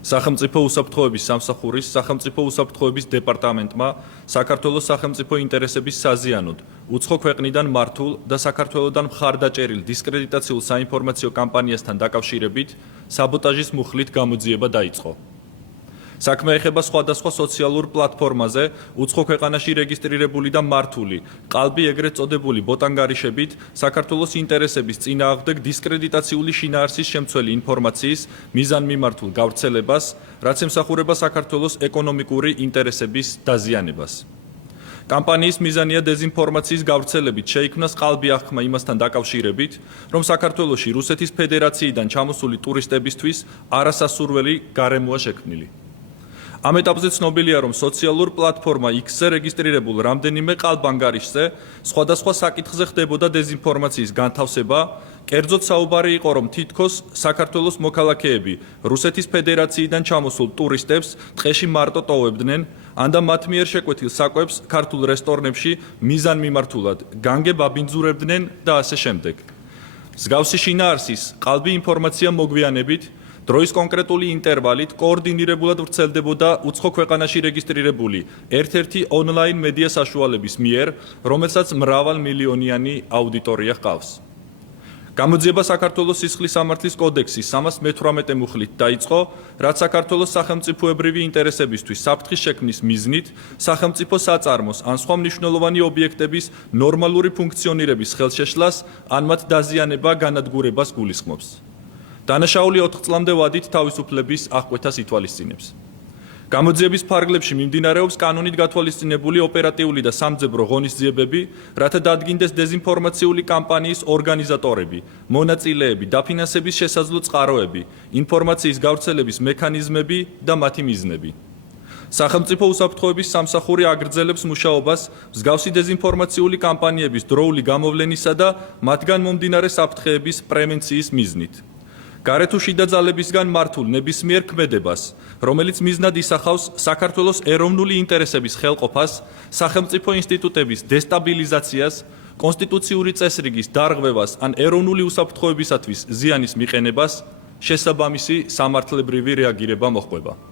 სახელმწიფო უსაფრთხოების სამსახურის სახელმწიფო უსაფრთხოების დეპარტამენტმა საქართველოს სახელმწიფო ინტერესების საზიანოდ უცხო ქვეყნიდან მართულ და საქართველოდან მხარდაჭერილ დისკრედიტაციულ საინფორმაციო კამპანიასთან დაკავშირებით საბოტაჟის მუხლით გამოძიება დაიწყო. საქმე ეხება სხვადასხვა სოციალურ პლატფორმაზე უცხო ქვეყანაში რეგისტრირებული და მართული ყალბი ეგრეთ წოდებული ბოტანგარიშებით საქართველოს ინტერესების წინააღმდეგ დისკრედიტაციული შინაარსის შემცველი ინფორმაციის მიზანმიმართულ გავრცელებას, რაც ემსახურება საქართველოს ეკონომიკური ინტერესების დაზიანებას. კამპანიის მიზანია დეზინფორმაციის გავრცელებით შეიქმნას ყალბი აღქმა იმასთან დაკავშირებით, რომ საქართველოში რუსეთის ფედერაციიდან ჩამოსული ტურისტებისთვის არასასურველი გარემოა შექმნილი. ამ ეტაპზე ცნობილია, რომ სოციალურ პლატფორმა X-ზე რეგისტრირებულ რამდენიმე ყალბ-ანგარიშზე სხვადასხვა საკითხზე ხდებოდა დეზინფორმაციის განთავსება, კერძოდ საუბარი იყო, რომ თითქოს საქართველოს მოქალაქეები რუსეთის ფედერაციიდან ჩამოსულ ტურისტებს ტყეში მარტო ტოვებდნენ, ანდა მათ მიერ შეკვეთილ საკვებს ქართულ რესტორნებში მიზანმიმართულად განგებ-აბინძურებდნენ და ასე შემდეგ. მსგავსი შინაარსის ყალბი ინფორმაცია მოგვიანებით დროის კონკრეტული ინტერვალით კოორდინირებულად ვრცელდებოდა უცხო ქვეყანაში რეგისტრირებული ერთ-ერთი ონლაინ მედია საშუალების მიერ, რომელსაც მრავალმილიონიანი აუდიტორია ჰყავს. გამოძიება საქართველოს სისხლის სამართლის კოდექსის 318 მუხლით დაიწყო, რაც საქართველოს სახელმწიფოებრივი ინტერესებისთვის საფრთხის შექმნის მიზნით სახელმწიფო საწარმოს ან სხვა მნიშვნელოვანი ობიექტების ნორმალური ფუნქციონირების ხელშეშლას ან მათ დაზიანება განადგურებას გულისხმობს. დანაშაული 4 წლამდე ვადით თავისუფლების აღკვეთას ითვალისწინებს. გამოძიების ფარგლებში მიმდინარეობს კანონით გათვალისწინებული ოპერატიული და სამძებრო ღონისძიებები, რათა დადგინდეს დეზინფორმაციული კამპანიის ორგანიზატორები, მონაწილეები, დაფინანსების შესაძლო წყაროები, ინფორმაციის გავრცელების მექანიზმები და მათი მიზნები. სახელმწიფო უსაფრთხოების სამსახური აგრძელებს მუშაობას მსგავსი დეზინფორმაციული კამპანიების დროული გამოვლენისა და მათგან მომდინარე საფრთხეების პრევენციის მიზნით. გარეთ თუ შიდა ძალებისგან მართულ ნებისმიერ ქმედებას, რომელიც მიზნად ისახავს საქართველოს ეროვნული ინტერესების ხელყოფას, სახელმწიფო ინსტიტუტების დესტაბილიზაციას, კონსტიტუციური წესრიგის დარღვევას ან ეროვნული უსაფრთხოებისათვის ზიანის მიყენებას, შესაბამისი სამართლებრივი რეაგირება მოჰყვება.